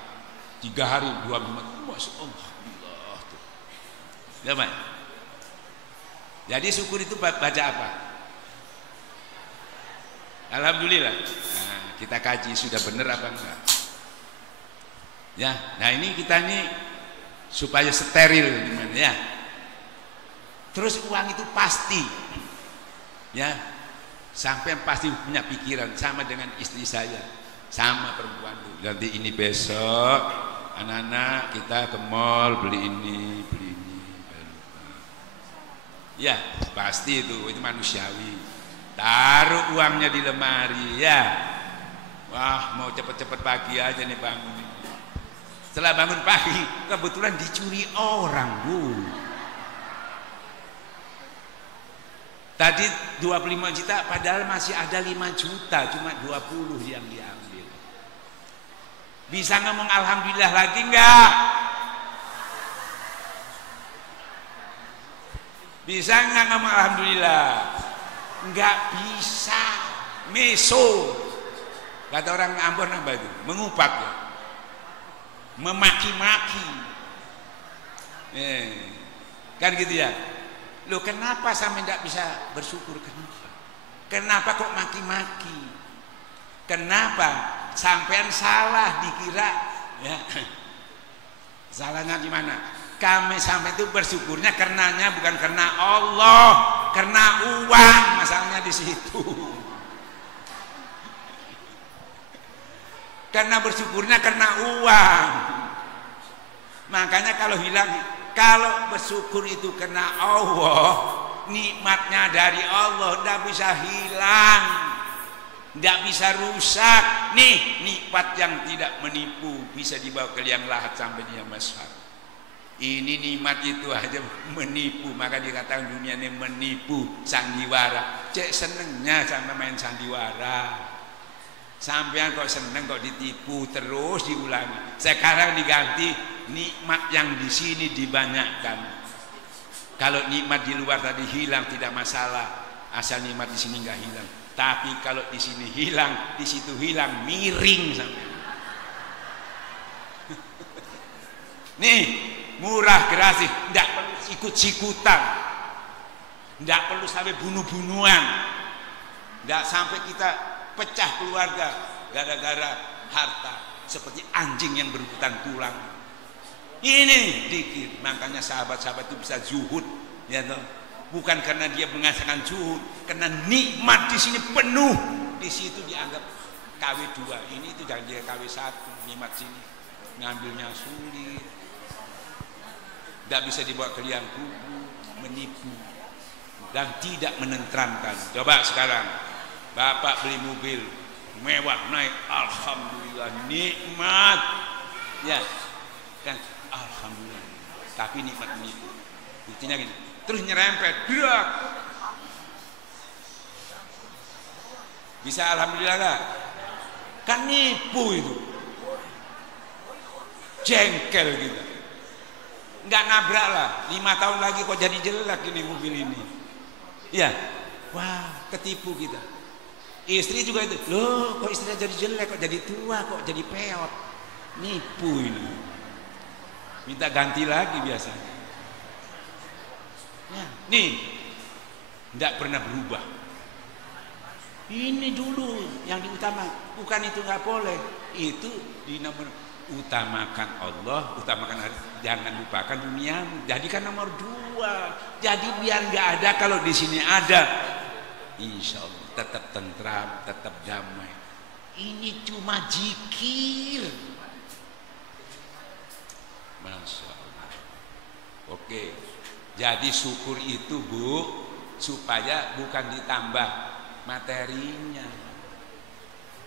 3 hari 25, Masya Allah tuh. Ya Pak. Jadi syukur itu baca apa? Alhamdulillah. Nah, kita kaji sudah benar apa enggak? Ya, nah ini kita ini supaya steril gimana ya? Terus uang itu pasti, ya, sampai pasti punya pikiran sama dengan istri saya, sama perempuan tuh. Nanti ini besok anak-anak kita ke mall beli ini. Ya pasti itu manusiawi. Taruh uangnya di lemari ya. Wah mau cepet-cepet pagi aja nih bangun. Setelah bangun pagi kebetulan dicuri orang Bu. Tadi 25 juta padahal masih ada 5 juta, cuma 20 yang diambil. Bisa ngomong alhamdulillah lagi enggak? Bisa enggak ngomong alhamdulillah? Enggak bisa. Meso. Kata orang Ambon apa itu? Mengupak ya. Memaki-maki. Kan gitu ya. Loh kenapa sampai tidak bisa bersyukur? Kenapa? Kenapa kok maki-maki? Kenapa? Sampean salah dikira ya. Salahnya di mana? Kami sampai itu bersyukurnya karenanya bukan karena Allah, karena uang, masalahnya di situ. Karena bersyukurnya karena uang. Makanya kalau bersyukur itu karena Allah, nikmatnya dari Allah tidak bisa hilang, tidak bisa rusak. Nih nikmat yang tidak menipu bisa dibawa ke liang lahat sampai dia masyhur. Ini nikmat itu aja menipu, maka dikatakan dunia ini menipu, sandiwara. Cek senengnya sama main sandiwara. Sampean kok seneng kok ditipu terus diulangi. Sekarang diganti nikmat yang di sini dibanyakkan. Kalau nikmat di luar tadi hilang tidak masalah, asal nikmat di sini nggak hilang. Tapi kalau di sini hilang, di situ hilang, miring sampai. Nih murah gratis, tidak perlu ikut-ikutan, tidak perlu sampai bunuh-bunuhan, tidak sampai kita pecah keluarga gara-gara harta seperti anjing yang berebutan tulang. Ini dikit, makanya sahabat-sahabat itu bisa zuhud, ya toh? Bukan karena dia mengasakan zuhud, karena nikmat di sini penuh, di situ dianggap KW2, ini itu jangan dia KW1, nikmat sini ngambilnya sulit. Tidak bisa dibawa ke liang kubur, menipu dan tidak menenteramkan. Coba sekarang Bapak beli mobil mewah naik, alhamdulillah nikmat, ya kan, alhamdulillah. Tapi nikmat menipu. Buktinya gini, terus nyerempet, berak. Bisa alhamdulillah gak? Kan nipu itu, jengkel gitu. Nggak nabrak lah, 5 tahun lagi kok jadi jelek ini mobil ini. Ya, wah ketipu kita. Istri juga itu, loh kok istrinya jadi jelek, kok jadi tua, kok jadi peot. Nipu ini. Minta ganti lagi biasanya. Ya, nih, nggak pernah berubah. Ini dulu yang diutama, bukan itu nggak boleh. Itu dinamakan utamakan Allah, utamakan hari, jangan lupakan dunia. Jadikan nomor 2. Jadi biar nggak ada, kalau di sini ada, insya Allah tetap tentram, tetap damai. Ini cuma zikir. Masya Allah. Oke, jadi syukur itu Bu, supaya bukan ditambah materinya.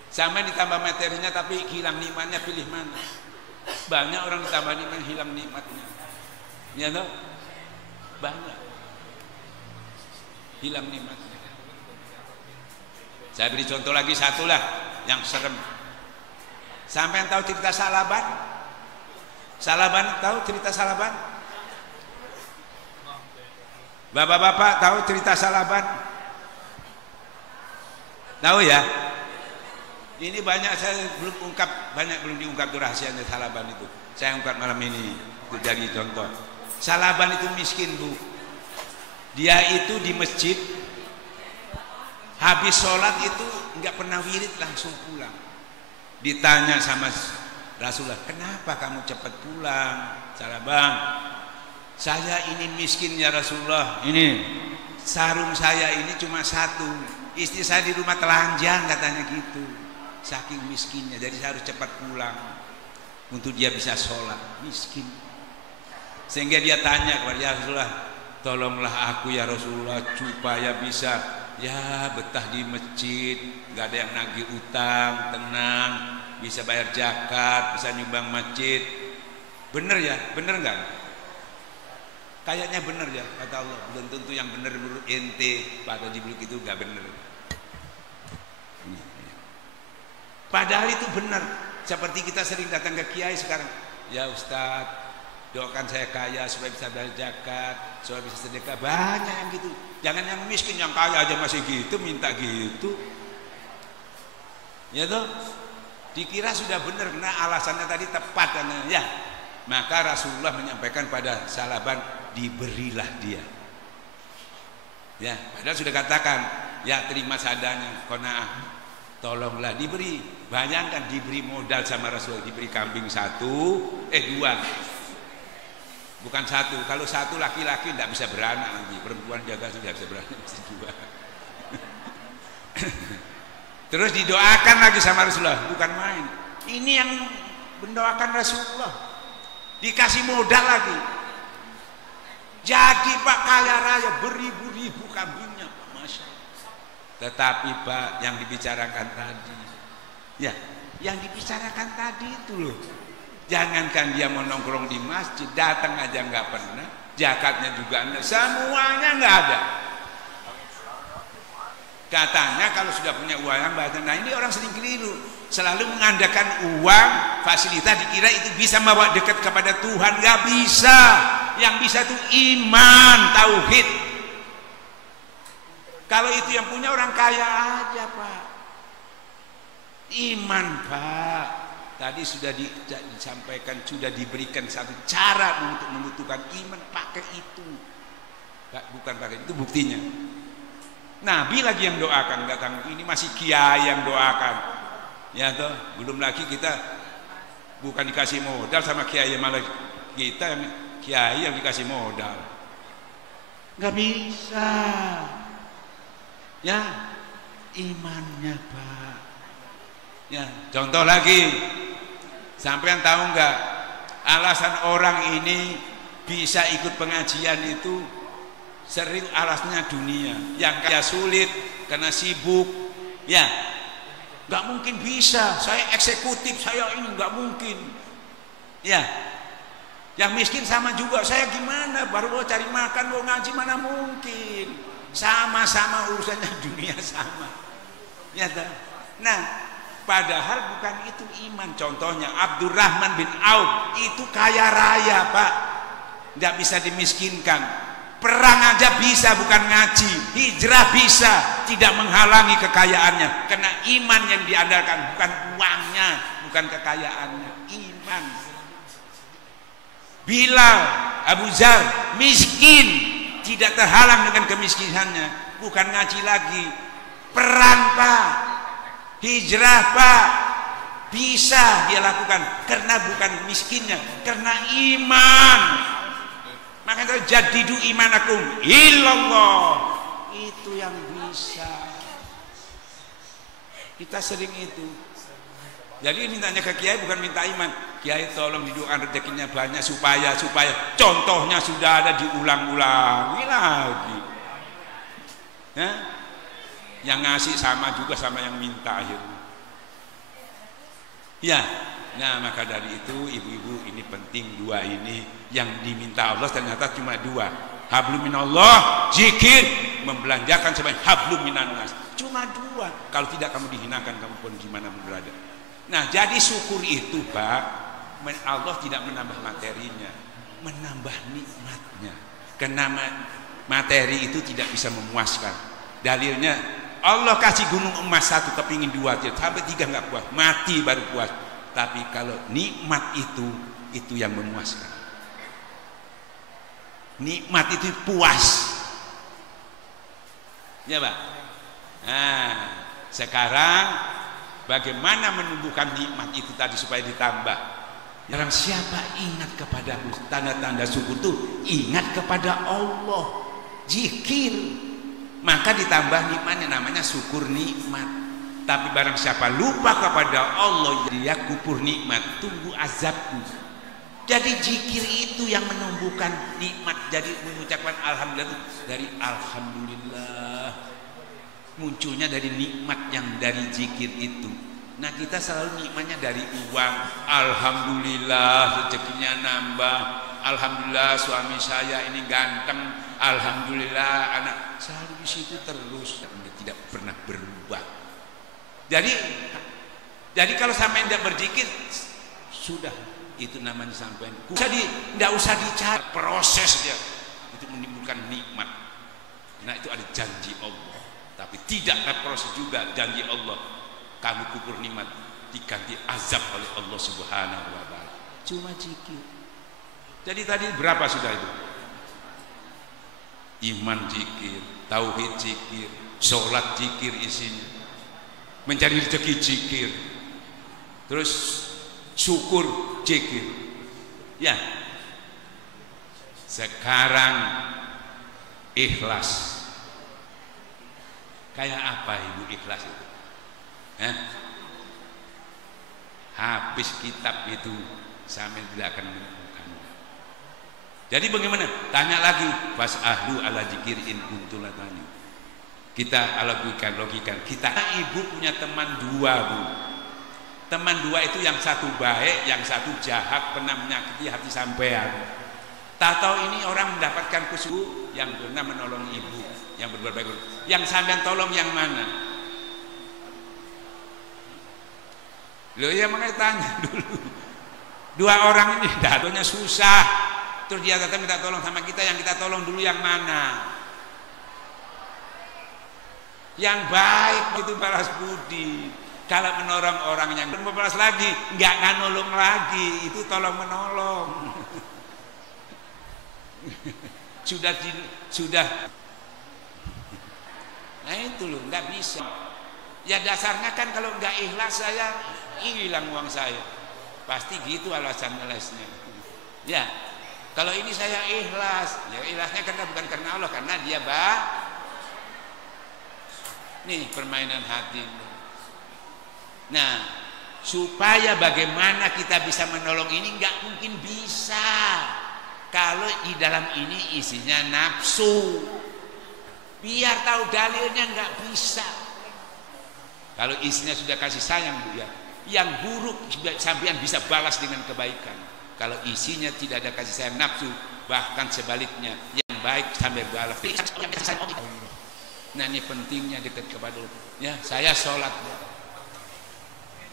Sama ditambah materinya tapi hilang nikmatnya, pilih mana? Banyak orang ditambah nikmat hilang nikmatnya. Ya toh? Banyak. Hilang nikmatnya. Saya beri contoh lagi satu lah yang serem. Sampai yang tahu cerita Salaban? Salaban tahu cerita Salaban? Bapak-bapak tahu cerita Salaban? Tahu ya? Ini banyak saya belum ungkap, banyak belum diungkap tuh rahasianya Salaban itu. Saya ungkap malam ini untuk jadi contoh. Salaban itu miskin Bu. Dia itu di masjid, habis sholat itu nggak pernah wirid, langsung pulang. Ditanya sama Rasulullah, kenapa kamu cepat pulang? Salaban, saya ini miskin ya Rasulullah. Ini sarung saya ini cuma 1. Istri saya di rumah telanjang, katanya gitu. Saking miskinnya, jadi saya harus cepat pulang untuk dia bisa sholat. Miskin. Sehingga dia tanya kepada ya Rasulullah, tolonglah aku ya Rasulullah supaya bisa ya betah di masjid, nggak ada yang nagih utang, tenang, bisa bayar zakat, bisa nyumbang masjid. Bener ya, bener nggak? kayaknya benar ya kata Allah, belum tentu yang benar menurut ente Pak Haji Buluk itu gak benar. Padahal itu benar. Seperti kita sering datang ke kiai sekarang, ya Ustadz, doakan saya kaya supaya bisa bayar zakat, supaya bisa sedekah. Banyak yang gitu. Jangan yang miskin, yang kaya aja masih gitu, minta gitu. Ya toh, dikira sudah benar karena alasannya tadi tepat kan ya. Maka Rasulullah menyampaikan pada Salaban, diberilah dia. Ya, padahal sudah katakan, ya terima seadanya, qanaah. Tolonglah diberi. Bayangkan diberi modal sama Rasulullah, diberi kambing dua. Bukan satu. Kalau satu laki-laki tidak bisa beranak nanti, perempuan jaga sudah bisa beranak, mesti dua. Terus didoakan lagi sama Rasulullah, bukan main. Ini yang mendoakan Rasulullah. Dikasih modal lagi. Jadi Pak kaya raya, beribu-ribu kambingnya Pak, Masya Allah. Tetapi Pak yang dibicarakan tadi, ya yang dibicarakan tadi itu loh. Jangankan dia mau nongkrong di masjid, datang aja nggak pernah, zakatnya juga enggak, semuanya nggak ada. Katanya kalau sudah punya uang yang banyak, nah ini orang sering keliru, selalu mengandalkan uang, fasilitas, dikira itu bisa membawa dekat kepada Tuhan. Nggak bisa. Yang bisa itu iman, tauhid. Kalau itu yang punya orang kaya aja Pak. Iman Pak. Tadi sudah disampaikan, sudah diberikan satu cara untuk membutuhkan iman, pakai itu. Bukan pakai itu buktinya. Nabi lagi yang doakan, datang ini masih kiai yang doakan. Ya toh, belum lagi kita bukan dikasih modal sama kiai, malah kita yang kiai yang dikasih modal. Nggak bisa. Ya, imannya Pak. Ya, contoh lagi. Sampean tahu nggak alasan orang ini bisa ikut pengajian itu sering alasnya dunia. Yang kaya sulit karena sibuk. Ya, nggak mungkin bisa. Saya eksekutif, saya ini nggak mungkin. Ya, yang miskin sama juga. Saya gimana? Baru mau cari makan, mau ngaji, mana mungkin? Sama-sama urusannya dunia sama. Ya, nah. Padahal bukan itu iman. Contohnya Abdurrahman bin Auf itu kaya raya Pak, nggak bisa dimiskinkan. Perang aja bisa, bukan ngaji. Hijrah bisa, tidak menghalangi kekayaannya. Karena iman yang diandalkan, bukan uangnya, bukan kekayaannya, iman. Bilal, Abu Dzar miskin, tidak terhalang dengan kemiskinannya, bukan ngaji lagi. Perang Pak, hijrah Pak, bisa dia lakukan karena bukan miskinnya, karena iman. Makanya jadidu imanakum illallah, itu yang bisa. Kita sering itu. Jadi mintanya ke kiai bukan minta iman, kiai tolong didoakan rezekinya banyak supaya contohnya sudah ada, diulang-ulangi lagi. Ya? Yang ngasih sama juga sama yang minta akhirnya. Ya, nah maka dari itu ibu-ibu ini penting dua ini yang diminta Allah ternyata cuma dua. Hablum minallah, zikir, membelanjakan sebanyak hablum minannas. Cuma dua. Kalau tidak kamu dihinakan, kamu pun gimana pun berada. Nah jadi syukur itu Pak, Allah tidak menambah materinya, menambah nikmatnya. Karena materi itu tidak bisa memuaskan. Dalilnya Allah kasih gunung emas satu, kepingin dua, sampai tiga nggak puas, mati baru puas. Tapi kalau nikmat itu yang memuaskan. Nikmat itu puas. Ya Pak. Nah, sekarang bagaimana menumbuhkan nikmat itu tadi supaya ditambah? Barang siapa ingat kepadamu, tanda-tanda syukur itu ingat kepada Allah, zikir. Maka ditambah nikmatnya, namanya syukur nikmat. Tapi barang siapa lupa kepada Allah, dia kupur nikmat, tunggu azabku. Jadi zikir itu yang menumbuhkan nikmat. Jadi mengucapkan alhamdulillah, dari alhamdulillah munculnya dari nikmat yang dari zikir itu. Nah kita selalu nikmatnya dari uang, alhamdulillah rezekinya nambah, Alhamdulillah suami saya ini ganteng, alhamdulillah anak selalu di situ terus, tidak pernah berubah. Jadi kalau sampai tidak berzikir, sudah itu namanya sampai. Tidak usah dicari prosesnya, itu menimbulkan nikmat. Nah itu ada janji Allah, tapi tidak ada proses juga janji Allah. Kamu kubur nikmat diganti azab oleh Allah Subhanahu wa Ta'ala. Cuma zikir. Jadi tadi berapa sudah itu? Iman zikir, tauhid zikir, sholat zikir isinya, mencari rezeki zikir, terus syukur zikir. Ya, sekarang ikhlas. Kayak apa ibu ikhlas itu? Habis kitab itu sampai tidak akan menemukan. Jadi bagaimana? Tanya lagi, fas'ahlu ala zikir in kuntum la ta'lamun. Kita logika. Kita ibu punya teman dua, Bu. Teman dua itu yang satu baik, yang satu jahat, pernah menyakiti hati sampean. Tak tahu ini orang mendapatkan kesuhu yang pernah menolong ibu, yang berbuat baik. Yang sampean tolong yang mana? Loh ya makanya tanya dulu. Dua orang ini datonya susah. Terus dia datang minta tolong sama kita, yang kita tolong dulu yang mana? Yang baik itu balas budi. Kalau menolong orang yang membalas lagi, nggak akan nolong lagi, itu tolong menolong. sudah. Nah itu loh, nggak bisa. Ya dasarnya kan kalau nggak ikhlas saya hilang uang saya. Pasti gitu alasan-alasannya. Ya. Kalau ini saya ikhlas, ya ikhlasnya karena bukan karena Allah, karena dia nih permainan hati. Nah, supaya bagaimana kita bisa menolong ini, nggak mungkin bisa kalau di dalam ini isinya nafsu. Biar tahu dalilnya nggak bisa. Kalau isinya sudah kasih sayang, Bu ya, yang buruk sampean bisa balas dengan kebaikan. Kalau isinya tidak ada kasih sayang nafsu, bahkan sebaliknya, yang baik sampai balas. Nah ini pentingnya dekat kepada Allah. Ya, saya sholat,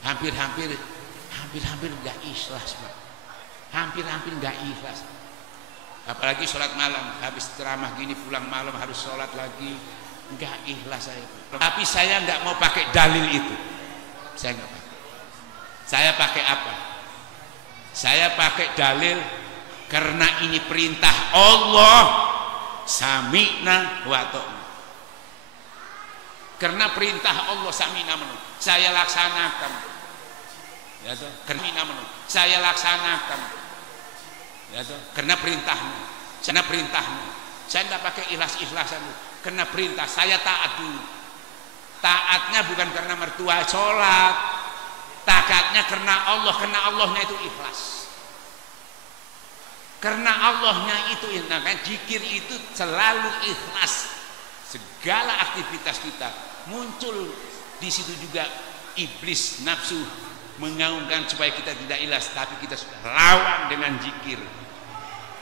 hampir-hampir nggak ikhlas, Pak. Hampir nggak ikhlas. Apalagi sholat malam, habis ceramah gini pulang malam harus sholat lagi, nggak ikhlas saya. Tapi saya nggak mau pakai dalil itu. Saya nggak pakai. Saya pakai apa? Saya pakai dalil karena ini perintah Allah, sami'na wa ta'na. Karena perintah Allah sami'na wa ta'na, saya laksanakan. Ya toh, karena saya laksanakan. Ya toh, karena perintahnya. Saya tidak pakai ikhlas-ikhlasan, karena perintah saya taat dulu. Taatnya bukan karena mertua sholat. Taatnya karena Allahnya itu ikhlas. Karena Allahnya itu ikhlas. Zikir itu selalu ikhlas. Segala aktivitas kita muncul di situ juga iblis nafsu mengaungkan supaya kita tidak ikhlas, tapi kita sudah lawan dengan zikir.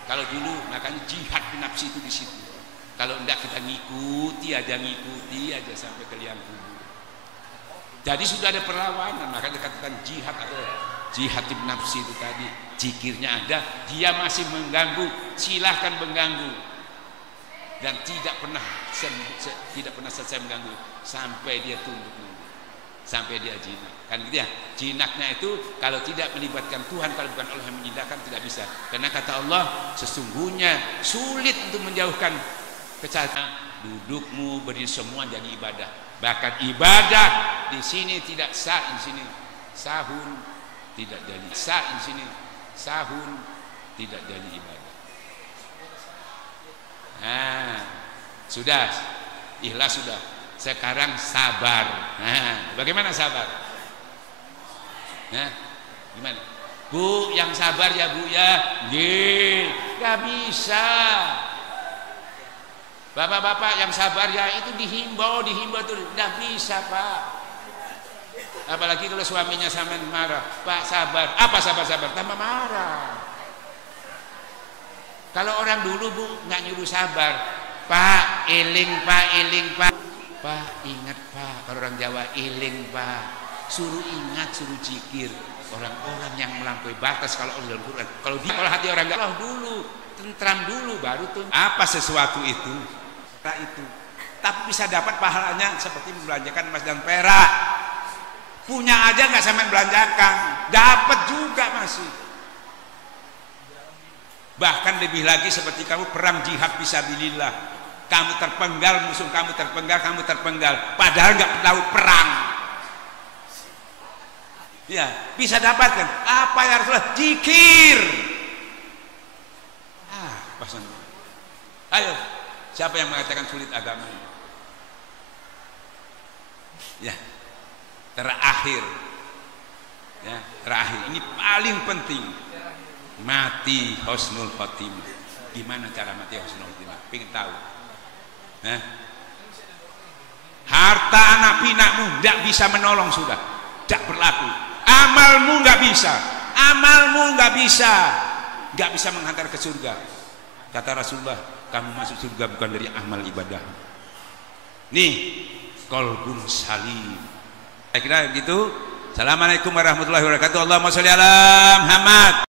Kalau dulu makanya jihad nafsu itu di situ. Kalau enggak kita ngikuti aja sampai ke liang kubur. Jadi sudah ada perlawanan, maka dikatakan jihad atau jihad nafsi itu tadi. Zikirnya ada, dia masih mengganggu, silahkan mengganggu, dan tidak pernah selesai mengganggu sampai dia tunduk, sampai dia jinak. Kan gitu ya, jinaknya itu kalau tidak melibatkan Tuhan, kalau bukan Allah yang menjinakkan tidak bisa. Karena kata Allah, sesungguhnya sulit untuk menjauhkan kecelakaan. Dudukmu berdiri semua jadi ibadah. Bahkan ibadah di sini tidak sah, di sini sahun tidak jadi sah, di sini sahun tidak jadi ibadah. Nah, sudah ikhlas sudah. Sekarang sabar. Nah, bagaimana sabar? Nah, gimana? Bu, yang sabar ya Bu ya. Gak bisa. Bapak-bapak yang sabar ya itu dihimbau tuh tidak bisa Pak. Apalagi kalau suaminya sampai marah, Pak sabar, apa sabar tambah marah. Kalau orang dulu Bu nggak nyuruh sabar, Pak eling Pak, Pak ingat Pak. Kalau orang Jawa eling Pak, suruh ingat, suruh zikir. Orang-orang yang melampaui batas kalau Allah Al-Quran, kalau hati orang nggak Allah dulu, tentram dulu, baru tuh apa sesuatu itu. Tapi bisa dapat pahalanya seperti membelanjakan emas dan perak. Punya aja nggak sampai belanjakan, dapat juga masih. Bahkan lebih lagi seperti kamu perang jihad fisabilillah, kamu terpenggal, musuh kamu terpenggal, padahal nggak tahu perang. Ya, bisa dapatkan apa yang Rasulullah zikir. Pasan. Ayo, siapa yang mengatakan sulit agama ini? Ya, terakhir. Ya, terakhir ini paling penting. Mati husnul khotimah. Gimana cara mati husnul khotimah? Pengen tahu? Harta anak pinakmu tidak bisa menolong, sudah tidak berlaku. Amalmu nggak bisa menghantar ke surga. Kata Rasulullah, kamu masuk surga bukan dari amal ibadah. Nih, qalbun salim. Saya kira gitu. Assalamualaikum warahmatullahi wabarakatuh. Allahumma sholli ala Muhammad.